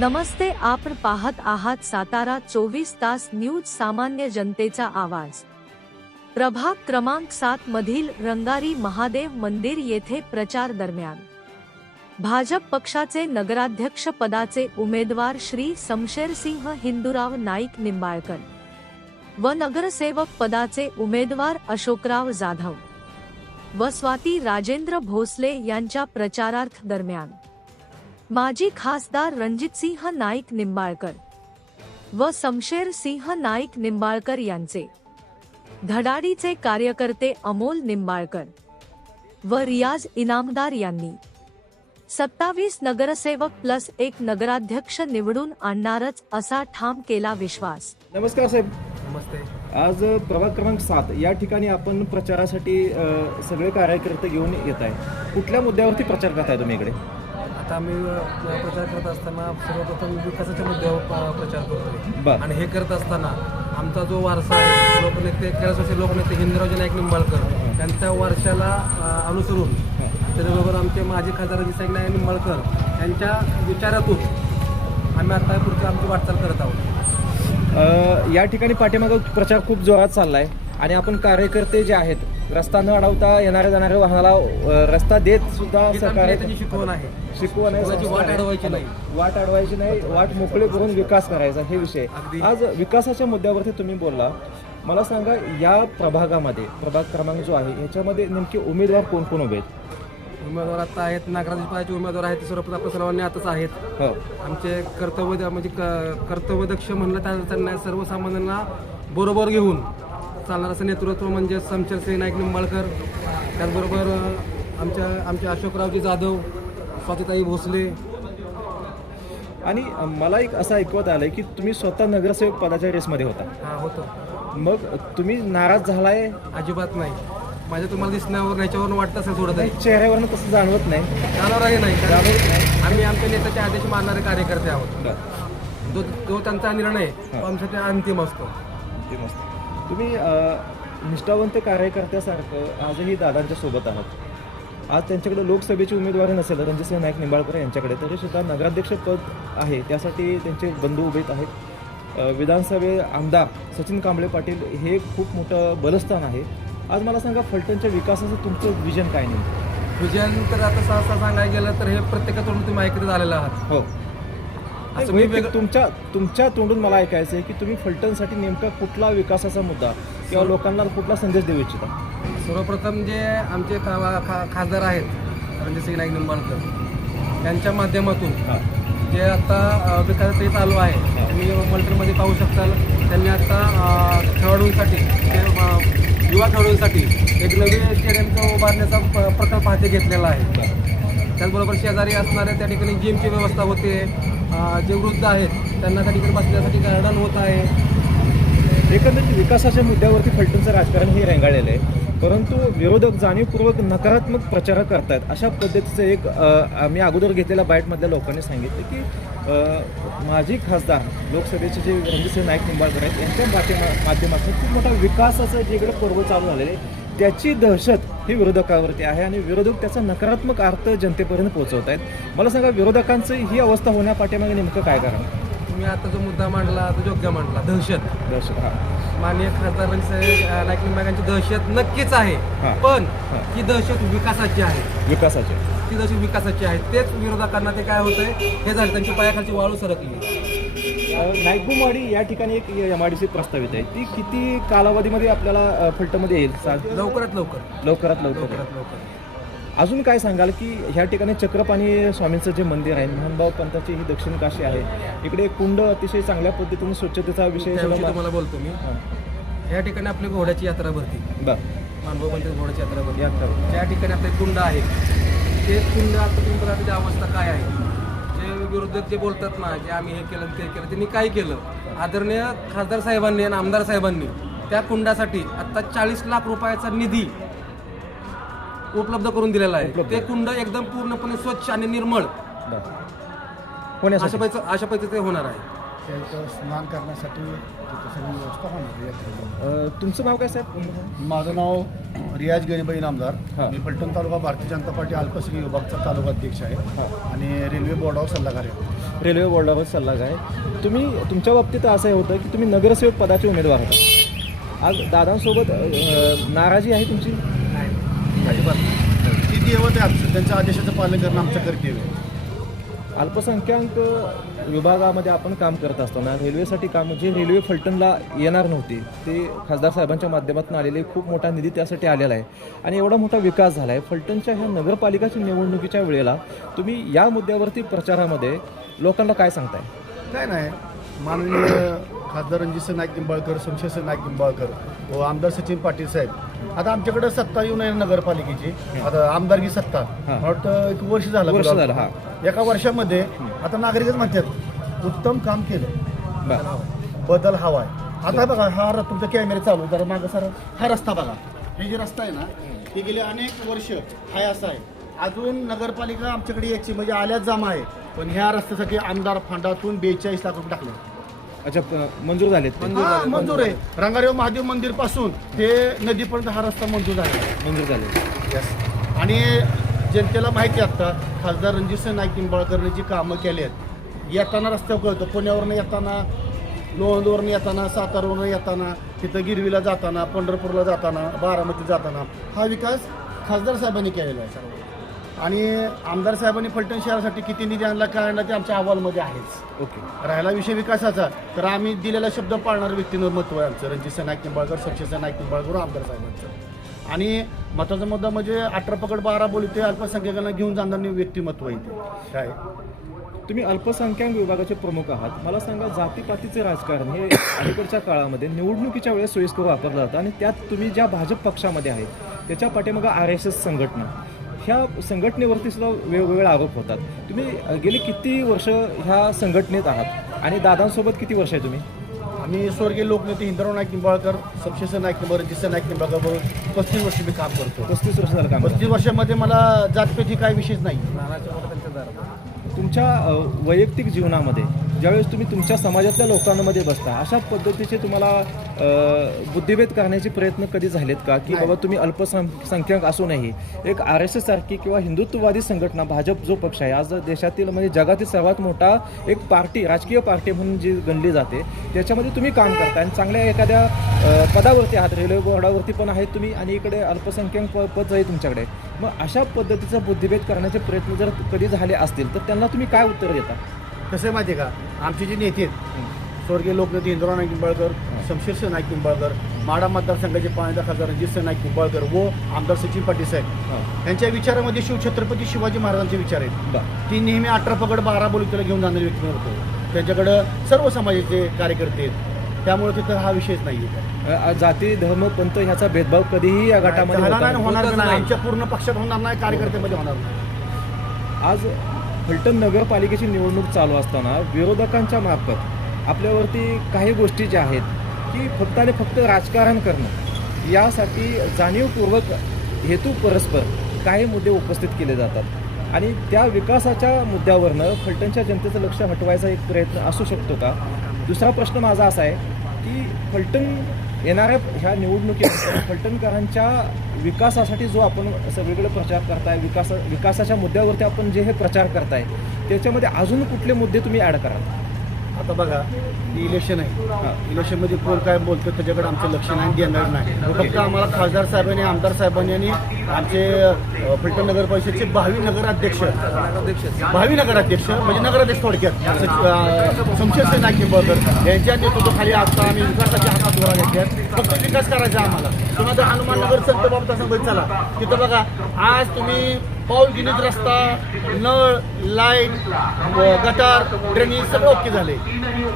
नमस्ते, आपण पाहत आहात सातारा 24 तास न्यूज, सामान्य जनतेचा आवाज। प्रभाग क्रमांक 7 मधील रंगारी महादेव मंदिर येथे प्रचार दरम्यान भाजप पक्षाचे नगराध्यक्ष पदाचे उमेदवार श्री शमशेरसिंह हिंदूराव नाईक निंबाळकर व नगरसेवक पदाचे उमेदवार अशोकराव जाधव व स्वाती राजेंद्र भोसले यांच्या प्रचारार्थ दरम्यान माजी खासदार रणजितसिंह नाईक निंबाळकर व शमशेरसिंह नाईक निंबाळकर यांचे धडाडीचे कार्यकर्ते अमोल निंबाळकर व रियाज इनामदार यांनी 27 नगरसेवक प्लस 1 नगराध्यक्ष निवडून आणणारच असा ठाम केला विश्वास। नमस्कार साहेब। नमस्ते। आज प्रभाग क्रमांक 7 या ठिकाणी आपण प्रचारासाठी सगळे कार्यकर्ते घेऊन येत आहे। कुठल्या मुद्द्यावरती प्रचार करताय तुम्ही इकडे? आता आम्ही प्रचार करत असताना सर्वप्रथम विकासाच्या मुद्द्यावर प्रचार करतोय आणि हे करत असताना आमचा जो वारसा आहे, लोकनेते कैलासवासी लोकनेते हिंदूरावजी नाईक निंबाळकर त्यांच्या वारशाला अनुसरून त्याच्याबरोबर आमचे माजी खासदार रणजितसिंह नाईक निंबाळकर यांच्या विचारातून आम्ही आता पुढची आमची वाटचाल करत आहोत। या ठिकाणी पाठीमागं प्रचार खूप जोरात चाललाय आणि आपण कार्यकर्ते जे आहेत रस्ता न अडवता येणाऱ्या जाणाऱ्या वाहनाला रस्ता देत सुद्धा सरकारची शिकवण आहे, वाट अडवायची नाही, वाट मोकळे करून विकास करायचा, हे विषय। आज विकासाच्या मुद्द्यावरती तुम्ही बोलला, मला सांगा या प्रभागामध्ये प्रभाग क्रमांक जो आहे याच्यामध्ये नेमके उमेदवार कोण कोण उभे आहेत? उमेदवार आता आहेत नगराध्यक्ष पदाचे उमेदवार आहेत, सर्वप्रथम आपल्या सर्वांनी आताच आहेत। आमचे कर्तव्यदक्ष म्हणलं त्यांना सर्वसामान्यांना बरोबर घेऊन चालणार असं नेतृत्व म्हणजे शमशेरसिंह नाईक निंबाळकर, त्याचबरोबर आमचे अशोकरावजी जाधव, स्वातीताई भोसले। आणि मला एक असं ऐकवत आलंय की तुम्ही स्वतः नगरसेवक पदाच्या रेसमध्ये होता। होतो। मग तुम्ही नाराज झालाय? अजिबात नाही। माझ्या तुम्हाला दिसण्यावर याच्यावरून वाटतं असेल थोडं तरी, चेहऱ्यावरनं तसं जाणवत नाही। जाणवणारही नाही। आम्ही आमच्या नेत्याचे आदेश मानणारे कार्यकर्ते आहोत। जो त्यांचा निर्णय आमच्यासाठी अंतिम असतो। तुम्ही निष्ठावंत कार्यकर्त्यासारखं आजही दादांच्या सोबत आहात। आज त्यांच्याकडे लोकसभेची उमेदवारी नसेल रणजितसिंह नाईक निंबाळकर यांच्याकडे, तरी सुद्धा नगराध्यक्ष पद आहे, त्यासाठी त्यांचे बंधू उभे आहेत। विधानसभे आमदार सचिन कांबळे पाटील हे खूप मोठं बलस्थान आहे। आज मला सांगा, फलटणच्या विकासाचं तुमचं विजन काय नेमकं? विजन तर आता सहसा सांगायला गेलं तर हे प्रत्येकातून तुम्ही ऐकत आलेला आहात। हो, असं मी तुमच्या तोंडून मला ऐकायचं आहे की तुम्ही फलटणसाठी नेमका कुठला विकासाचा मुद्दा किंवा लोकांना कुठला संदेश देऊ इच्छिता? सर्वप्रथम जे आमचे खासदार आहेत रणजितसिंह नाईक निंबाळकर यांच्या माध्यमातून जे आता विकासाचे चालू आहे, तुम्ही मल्टरमध्ये पाहू शकताल, त्यांनी आता खेळाडूंसाठी युवा खेळाडूंसाठी एक नवीन स्टेडियमचा उभारण्याचा प्रकल्प हाती घेतलेला आहे। त्याचबरोबर शेजारी असणाऱ्या त्या ठिकाणी जिमची व्यवस्था होते, जे वृद्ध आहेत त्यांना त्या ठिकाणी बसण्यासाठी गार्डन होत आहे। एकंदरीत विकासाच्या मुद्द्यावरती फलटणचं राजकारण हे रेंगाळलेलं आहे, परंतु विरोधक जाणीवपूर्वक नकारात्मक प्रचार करतायत। अशा पद्धतीचं एक आम्ही अगोदर घेतलेल्या बाईटमधल्या लोकांनी सांगितलं की माजी खासदार लोकसभेचे जे रणजितसिंह नाईक निंबाळकर आहेत यांच्या माध्यमातून खूप मोठा विकासाचं जे इकडे पर्व चालू झालेलं आहे त्याची दहशत ही विरोधकावरती आहे आणि विरोधक त्याचा नकारात्मक अर्थ जनतेपर्यंत पोहोचवत आहेत। मला सांगा, विरोधकांचं ही अवस्था होण्यापाठीमागे नेमकं काय कारण? तुम्ही आता जो मुद्दा मांडला तो योग्य मांडला, दहशत। माननीय खासदार रणजितसिंह नाईक निंबाळकरांची दहशत नक्कीच आहे, पण ही दहशत विकासाची आहे। ती दहशत विकासाची आहे। तेच विरोधकांना ते काय होतंय हे झालं, त्यांची पायाखालची वाळू सरकली। नाईकबुमवाडी या ठिकाणी एक MIDC प्रस्तावित आहे, ती किती कालावधीमध्ये आपल्याला फलटणमध्ये येईल? लवकरात लवकर। अजून काय सांगाल की ह्या ठिकाणी चक्रपाणी स्वामींचं जे मंदिर आहे, मोहनभाऊ पंताची ही दक्षिण काशी आहे, इकडे कुंड अतिशय चांगल्या पद्धतीने स्वच्छतेचा विषय तुम्हाला बोलतो मी। या ठिकाणी आपली घोड्याची यात्रा भरती, मोहनभाऊ पंताची घोड्याची यात्रा भरती। ज्या ठिकाणी आपले कुंड आहे ते कुंड आता अवस्था काय आहे, जे विरोधक जे बोलतात ना की आम्ही हे केलं ते केलं, त्यांनी काय केलं? आदरणीय खासदार साहेबांनी आणि आमदार साहेबांनी त्या कुंडासाठी आता 40 लाख रुपयाचा निधी उपलब्ध करून दिलेला आहे। ते कुंड एकदम पूर्णपणे स्वच्छ आणि निर्मळ होण्यासाठी अशा पद्धतीने होणार आहे. त्याचं स्नान करण्यासाठी तिथं सगळी व्यवस्था होणार यात्रेला. तुमचं नाव काय साहेब? माझं नाव रियाज गणेबाई इनामदार. हां. मी फलटण तालुका भारतीय जनता पार्टी अल्पसंख्याक विभागचा तालुका अध्यक्ष आहे हां. आणि रेल्वे बोर्डावर सल्लागार आहे. रेल्वे बोर्डावर सल्लागार आहे. तुम्ही तुमच्या बाबतीत असं होतं की तुम्ही नगरसेवक पदाचे उमेदवार होता. आज दादांसोबत नाराजी आहे तुमची? ती देवत आहे आमचं, त्यांच्या आदेशाचं पालन करणं आमचं कर्तव्य आहे. अल्पसंख्याक विभागामध्ये आपण काम करत असताना रेल्वेसाठी काम जे रेल्वे फलटणला येणार नव्हती ते खासदार साहेबांच्या माध्यमातून आलेले खूप मोठा निधी त्यासाठी आलेला आहे आणि एवढा मोठा विकास झाला आहे. फलटणच्या ह्या नगरपालिकाच्या निवडणुकीच्या वेळेला तुम्ही या मुद्द्यावरती प्रचारामध्ये लोकांना काय सांगताय? काय नाही, माननीय खासदार रणजित नाईक निंबाळकर, शमशेर नाईक निंबाळकर व आमदार सचिन पाटील साहेब, आता आमच्याकडे सत्ता येऊन आहे नगरपालिकेची. आता आमदारकी सत्ता मला वाटतं एक वर्ष झालं. हां. एका वर्षामध्ये आता नागरिकच म्हणतात उत्तम काम केलं, बरं. बदल हवा आहे. आता बघा हा तुमचा कॅमेरा चालू जरा मागं सर, हा रस्ता बघा, हे जे रस्ता आहे ना हे गेले अनेक वर्ष हाय असा आहे. अजून नगरपालिका आमच्याकडे यायची म्हणजे आल्याच जमा आहे, पण ह्या रस्त्यासाठी आमदार फंडातून 42 लाख रुपये टाकले. अच्छा, मंजूर झालेत ते? हा, मंजूर आहे. रंगारेव महादेव मंदिर पासून ते नदीपर्यंत हा रस्ता मंजूर झाला. मंजूर झाले. आणि जनतेला माहिती आहे आता खासदार रणजित नाईक निंबाळकरने जी कामं केली आहेत, येताना रस्त्यावर कळतं, पुण्यावरनं येताना, लोणंदवरनं येताना, सातारवरनं येताना, तिथं गिरवीला जाताना, पंढरपूरला जाताना, बारामती जाताना हा विकास खासदार साहेबांनी केलेला आहे. आणि आमदार साहेबांनी फलटण शहरासाठी किती निधी आणला काय आणला ते आमच्या अहवालमध्ये आहेच. ओके. राहिला विषय विकासाचा, तर आम्ही दिलेला शब्द पाळणाऱ्या व्यक्तींवर महत्त्व आहे आमचं. रणजित नाईक निंबाळकर, शमशेर नाईक निंबाळकर, आमदार साहेबांचं. आणि महत्त्वाचा मुद्दा म्हणजे 18 पकड 12 बोलते अल्पसंख्याकांना घेऊन जाणारी व्यक्तिमत्व आहे ते काय. तुम्ही अल्पसंख्याक विभागाचे प्रमुख आहात. मला सांगा, जातीपातीचे राजकारण हे अलीकडच्या काळामध्ये निवडणुकीच्या वेळेस सोयीस्कर वापरलं जातं आणि त्यात तुम्ही ज्या भाजप पक्षामध्ये आहेत त्याच्या पाठीमागं RSS संघटना, ह्या संघटनेवरती सुद्धा वेगवेगळे आरोप होतात. तुम्ही गेली किती वर्ष ह्या संघटनेत आहात आणि दादांसोबत किती वर्ष आहे तुम्ही? आम्ही स्वर्गीय लोकनेते हिंदराव नाईक निंबाळकर, शमशेर नाईक निंबाळकर, रणजित नाईक निंबाळकर बरोबर 35 वर्ष मी काम करतो. 35 वर्ष झालं काम. 35 वर्षामध्ये मला जातपेची काही विशेष नाही. तुमच्या वैयक्तिक जीवनामध्ये ज्यावेळेस तुम्ही तुमच्या समाजातल्या लोकांमध्ये बसता, अशा पद्धतीचे तुम्हाला बुद्धिभेद करण्याचे प्रयत्न कधी झालेत का? की बाबा तुम्ही अल्पसंख्याक असूनही एक RSS सारखी किंवा हिंदुत्ववादी संघटना, भाजप जो पक्ष आहे आज देशातील म्हणजे जगातील सर्वात मोठा एक पार्टी, राजकीय पार्टी म्हणून जी गणली जाते, त्याच्यामध्ये तुम्ही काम करता आणि चांगल्या एखाद्या पदावरती आहात, रेल्वे बोर्डावरती पण आहेत तुम्ही आणि इकडे अल्पसंख्याक पद आहे तुमच्याकडे. मग अशा पद्धतीचा बुद्धिभेद करण्याचे प्रयत्न जर कधी झाले असतील तर त्यांना तुम्ही काय उत्तर देता? कसं आहे माहिती आहे का, आमचे जे नेते आहेत स्वर्गीय लोकनेते हिंदराव नाईक निंबाळकर, शमशेर नाईक निंबाळकर, माढा मतदारसंघाचे पाण्याचा खासदार रणजित नाईक निंबाळकर व आमदार सचिन पाटील साहेब यांच्या विचारामध्ये शिवछत्रपती शिवाजी महाराजांचे विचार आहेत. ती नेहमी 18 पकड 12 बोलूला घेऊन जाणारी व्यक्ती होतो. त्यांच्याकडं सर्व समाजाचे कार्यकर्ते आहेत, त्यामुळे तिथं हा विषयच नाही आहे. जाती, धर्म, पंथ ह्याचा भेदभाव कधीही या गटामध्ये होणार नाही, आमच्या पूर्ण पक्षात होणार नाही, कार्यकर्त्यामध्ये होणार नाही. आज फलटण नगरपालिकेची निवडणूक चालू असताना विरोधकांच्या मार्फत आपल्यावरती काही गोष्टी ज्या आहेत की फक्त आणि फक्त राजकारण करणं यासाठी जाणीवपूर्वक हेतू परस्पर काही मुद्दे उपस्थित केले जातात आणि त्या विकासाच्या मुद्द्यावरनं फलटणच्या जनतेचं लक्ष हटवायचा एक प्रयत्न असू शकतो का? दुसरा प्रश्न माझा असा आहे की फलटण येणाऱ्या ह्या निवडणुकीत फलटणकरांच्या विकासासाठी जो आपण सगळीकडे प्रचार करताय, विकासाच्या मुद्द्यावरती आपण जे हे प्रचार करताय त्याच्यामध्ये अजून कुठले मुद्दे तुम्ही ॲड कराल? आता बघा, ही इलेक्शन आहे, इलेक्शनमध्ये कोण काय बोलतं त्याच्याकडे आमचं लक्ष नाही, देणार नाही. फक्त आम्हाला खासदार साहेबांनी, आमदार साहेबांनी आणि आमचे फलटण नगर परिषदेचे भावी नगराध्यक्ष म्हणजे नगराध्यक्ष थोडक्यात शमशेर नाईक निंबाळकर यांच्या नेतृत्वाखाली आता आम्ही विकासाच्या हातात उभा घेतल्यात. फक्त विकास करायचा आम्हाला. तुम्ही आता हनुमाननगर संत बाबता संबंधित चला, तिथं बघा आज तुम्ही पाऊल गिनीज रस्ता, नळ, लाईट, गटार, ड्रेनेज सगळं ओके झाले.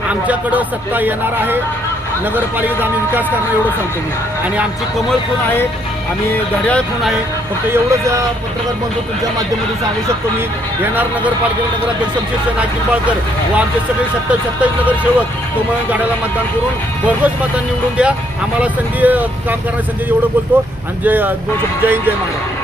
आमच्याकडं सत्ता येणार आहे, नगरपालिकेत आम्ही विकास करणार एवढं सांगतो मी. आणि आमची कमळ खूण आहे, आम्ही घड्याळ खूण आहे. फक्त एवढंच पत्रकार बंधू तुमच्या माध्यमातून सांगू शकतो मी, येणार नगरपालिकेला नगराध्यक्ष शमशेर नाईक निंबाळकर व आमचे सगळे 27 नगरसेवक कमळ घड्याला मतदान करून भरघोस मतदान निवडून द्या. आम्हाला संधी काम करण्याची संधी एवढं बोलतो आणि जय हिंद, जय महाराष्ट्र.